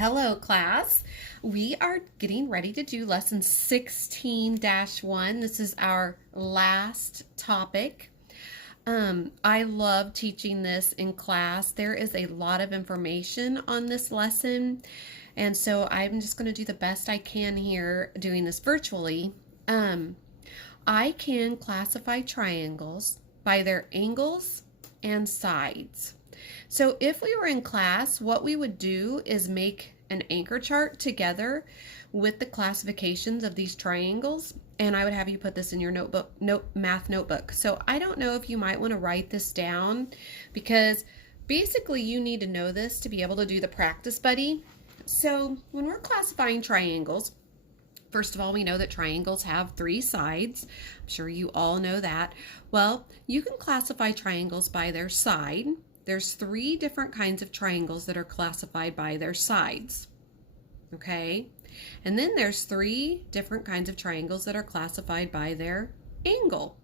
Hello, class. We are getting ready to do lesson 16-1. This is our last topic. I love teaching this in class. There is a lot of information on this lesson, and so I'm just going to do the best I can here doing this virtually. I can classify triangles by their angles and sides. So if we were in class, what we would do is make an anchor chart together with the classifications of these triangles, and I would have you put this in your math notebook. So I don't know if you might want to write this down, because basically you need to know this to be able to do the practice buddy. So when we're classifying triangles, first of all, we know that triangles have three sides. I'm sure you all know that. Well, you can classify triangles by their side. There's three different kinds of triangles that are classified by their sides, okay? And then there's three different kinds of triangles that are classified by their angle.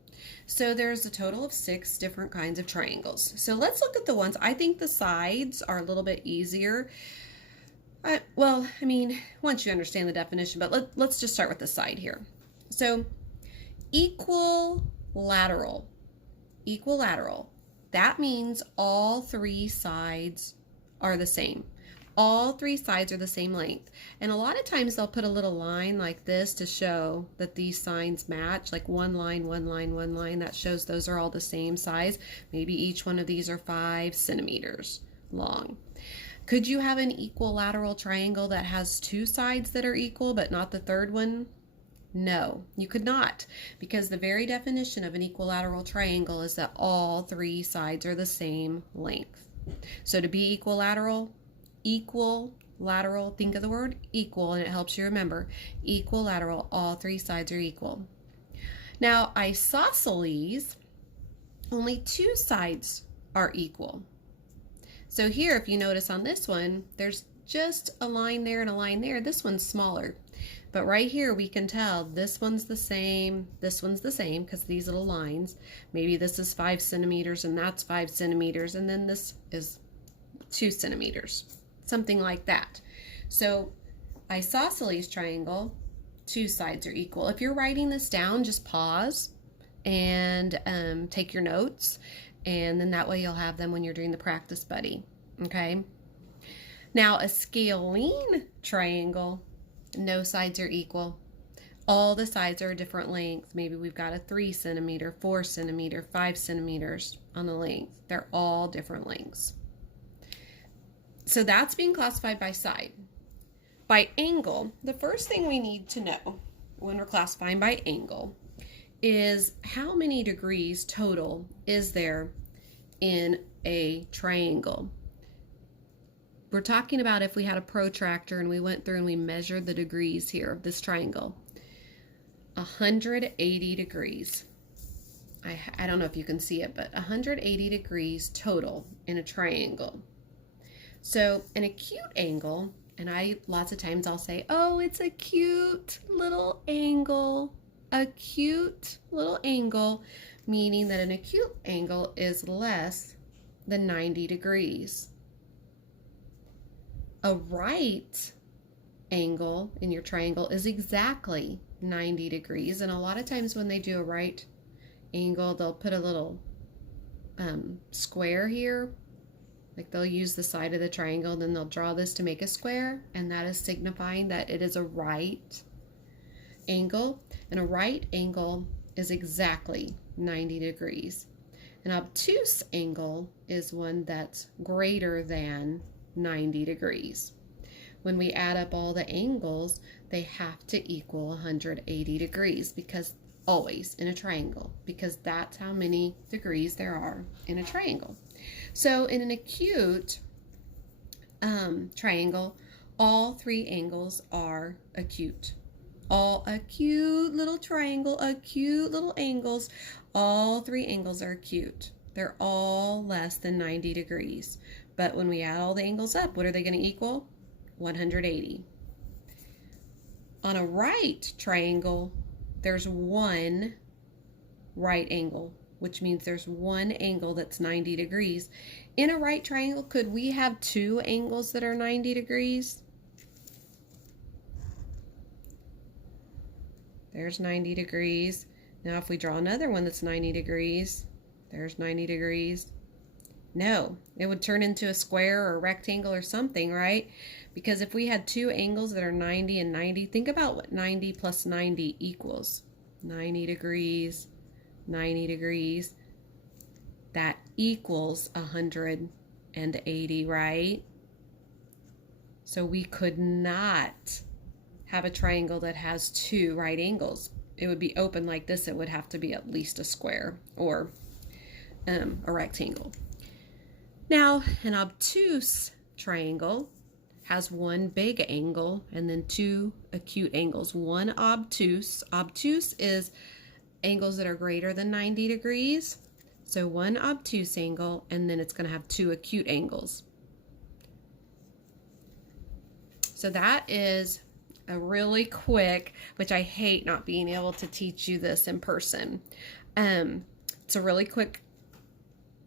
So there's a total of 6 different kinds of triangles. So let's look at the ones. I think the sides are a little bit easier. Once you understand the definition, but let's just start with the side here. So equilateral. That means all 3 sides are the same. All 3 sides are the same length. And a lot of times they'll put a little line like this to show that these signs match, like one line, one line, one line. That shows those are all the same size. Maybe each one of these are 5 centimeters long. Could you have an equilateral triangle that has 2 sides that are equal but not the third one? No, you could not, because the very definition of an equilateral triangle is that all 3 sides are the same length. So to be equilateral, think of the word equal and it helps you remember. Equilateral, all 3 sides are equal. Now, isosceles, only 2 sides are equal. So here, if you notice on this one, there's just a line there and a line there. This one's smaller. But right here we can tell this one's the same because these little lines. Maybe this is 5 centimeters and that's 5 centimeters, and then this is 2 centimeters. Something like that. So isosceles triangle, 2 sides are equal. If you're writing this down, just pause and take your notes, and then that way you'll have them when you're doing the practice buddy. Okay? Now a scalene triangle, no sides are equal. All the sides are a different length. Maybe we've got a 3 centimeter, 4 centimeter, 5 centimeters on the length. They're all different lengths. So that's being classified by side. By angle, the first thing we need to know when we're classifying by angle is how many degrees total is there in a triangle. We're talking about if we had a protractor and we went through and we measured the degrees here of this triangle. 180 degrees. I don't know if you can see it, but 180 degrees total in a triangle. So an acute angle, and lots of times I'll say, oh, it's a cute little angle. Acute little angle, meaning that an acute angle is less than 90 degrees. A right angle in your triangle is exactly 90 degrees, and a lot of times when they do a right angle, they'll put a little square here. Like they'll use the side of the triangle, and then they'll draw this to make a square, and that is signifying that it is a right angle. And a right angle is exactly 90 degrees. An obtuse angle is one that's greater than 90 degrees. When we add up all the angles, they have to equal 180 degrees, because always in a triangle, because that's how many degrees there are in a triangle. So in an acute triangle, all 3 angles are acute. All acute little triangle, acute little angles, all 3 angles are acute. They're all less than 90 degrees. But when we add all the angles up, what are they going to equal? 180. On a right triangle, there's one right angle, which means there's one angle that's 90 degrees. In a right triangle, could we have 2 angles that are 90 degrees? There's 90 degrees. Now if we draw another one that's 90 degrees, there's 90 degrees. No, it would turn into a square or a rectangle or something, right? Because if we had two angles that are 90 and 90, think about what 90 plus 90 equals. 90 degrees, 90 degrees. That equals 180, right? So we could not have a triangle that has two right angles. It would be open like this. It would have to be at least a square or a rectangle. Now, an obtuse triangle has one big angle and then two acute angles. One obtuse. Obtuse is angles that are greater than 90 degrees. So one obtuse angle, and then it's going to have two acute angles. So that is a really quick, which I hate not being able to teach you this in person. It's a really quick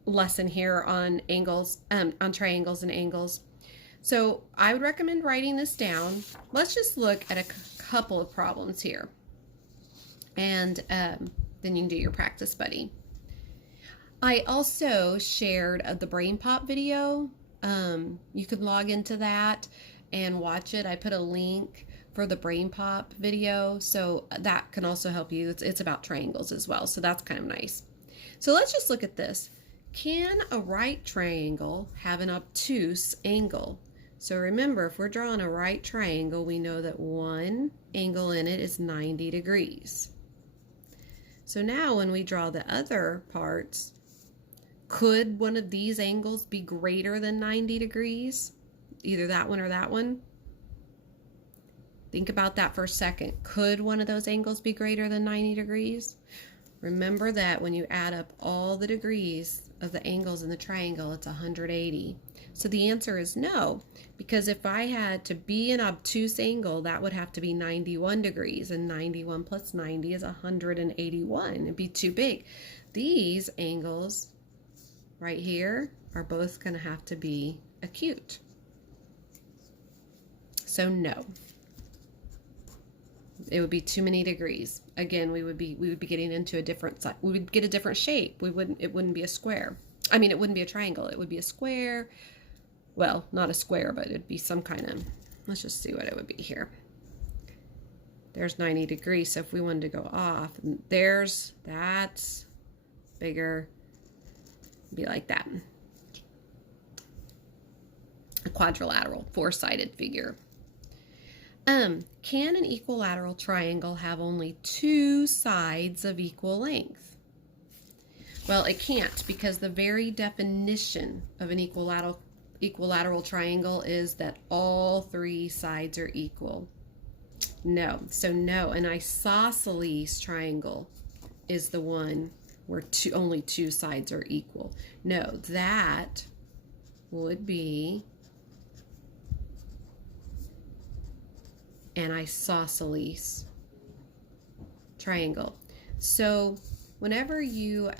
lesson here on angles, on triangles and angles. So I would recommend writing this down. Let's just look at a couple of problems here, and then you can do your practice buddy. I also shared the Brain Pop video. You can log into that and watch it. I put a link for the Brain Pop video, so that can also help you. It's about triangles as well, so that's kind of nice. So let's just look at this. Can a right triangle have an obtuse angle? So remember, if we're drawing a right triangle, we know that one angle in it is 90 degrees. So now when we draw the other parts, could one of these angles be greater than 90 degrees? Either that one or that one? Think about that for a second. Could one of those angles be greater than 90 degrees? Remember that when you add up all the degrees of the angles in the triangle, it's 180. So the answer is no, because if I had to be an obtuse angle, that would have to be 91 degrees, and 91 plus 90 is 181. It'd be too big. These angles right here are both going to have to be acute. So no, it would be too many degrees. Again, we would be getting into a different side. We would get a different shape. It wouldn't be a square. I mean, it wouldn't be a triangle. It would be a square. Well, not a square, but it'd be some kind of, let's just see what it would be here. There's 90 degrees. So if we wanted to go off, that's bigger. Be like that. A quadrilateral, four-sided figure. Can an equilateral triangle have only two sides of equal length? Well, it can't, because the very definition of an equilateral triangle is that all three sides are equal. No, so no, an isosceles triangle is the one where only two sides are equal. No, that would be an isosceles triangle. So whenever you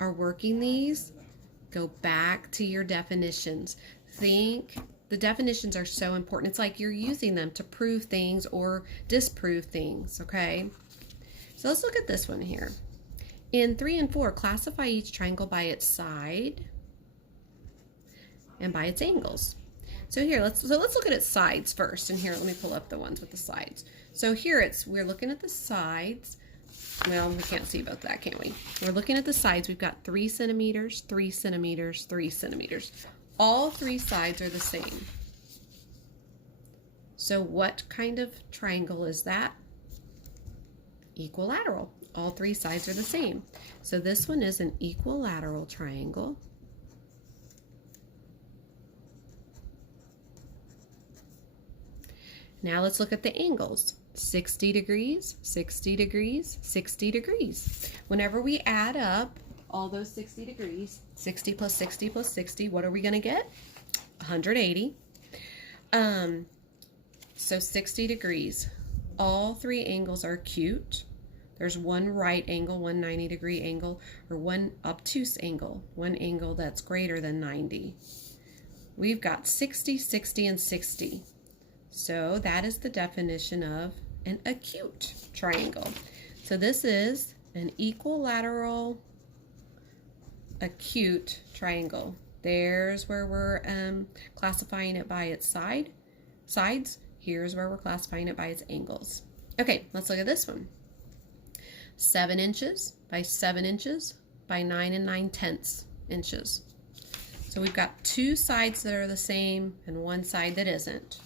are working these, go back to your definitions. The definitions are so important. It's like you're using them to prove things or disprove things, okay? So let's look at this one here. In 3 and 4, classify each triangle by its side and by its angles. So here, let's look at its sides first. And here, let me pull up the ones with the sides. So here we're looking at the sides. Well, we can't see both that, can we? We're looking at the sides. We've got 3 centimeters, 3 centimeters, 3 centimeters. All three sides are the same. So what kind of triangle is that? Equilateral. All three sides are the same. So this one is an equilateral triangle. Now let's look at the angles. 60 degrees, 60 degrees, 60 degrees. Whenever we add up all those 60 degrees, 60 plus 60 plus 60, what are we going to get? 180. So 60 degrees. All three angles are acute. There's one right angle, one 90-degree angle, or one obtuse angle, one angle that's greater than 90. We've got 60, 60, and 60. So that is the definition of an acute triangle. So this is an equilateral acute triangle. There's where we're classifying it by its sides. Here's where we're classifying it by its angles. Okay, let's look at this one. 7 inches by 7 inches by 9 9/10 inches. So we've got two sides that are the same and one side that isn't.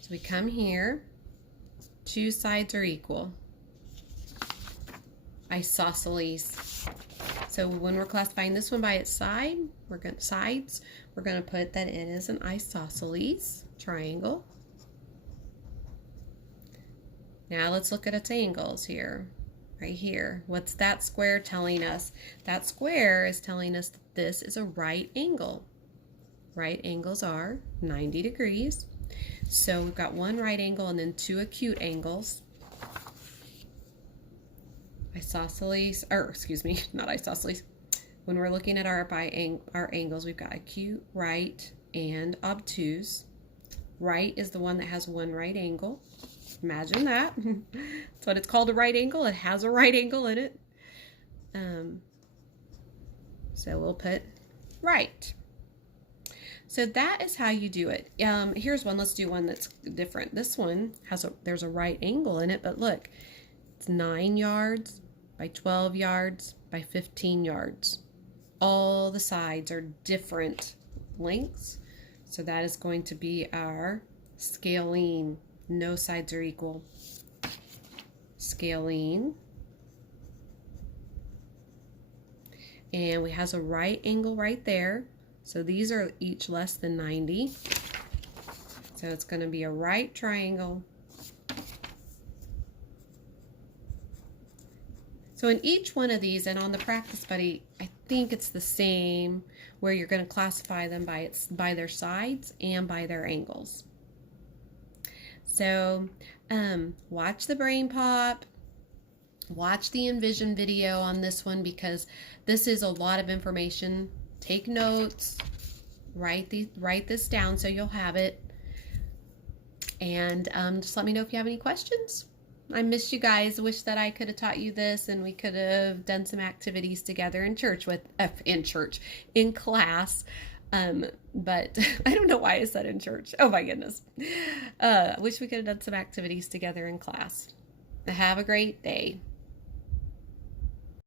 So we come here, two sides are equal. Isosceles. So when we're classifying this one by its sides, we're going to put that it is an isosceles triangle. Now let's look at its angles here. Right here. What's that square telling us? That square is telling us that this is a right angle. Right angles are 90 degrees. So we've got one right angle and then two acute angles. Isosceles, or excuse me, not isosceles. When we're looking at our angles, we've got acute, right, and obtuse. Right is the one that has one right angle. Imagine that. That's what it's called, a right angle. It has a right angle in it. So we'll put right. So that is how you do it. Here's one. Let's do one that's different. This one there's a right angle in it, but look, it's 9 yards by 12 yards by 15 yards. All the sides are different lengths. So that is going to be our scalene. No sides are equal. Scalene. And we has a right angle right there. So these are each less than 90. So it's going to be a right triangle. So in each one of these, and on the Practice Buddy, I think it's the same, where you're going to classify them by their sides and by their angles. So watch the Brain Pop, watch the Envision video on this one, because this is a lot of information. Take notes, write this down so you'll have it, and just let me know if you have any questions. I miss you guys. Wish that I could have taught you this and we could have done some activities together in class. But I don't know why I said in church. Oh my goodness. Wish we could have done some activities together in class. Have a great day.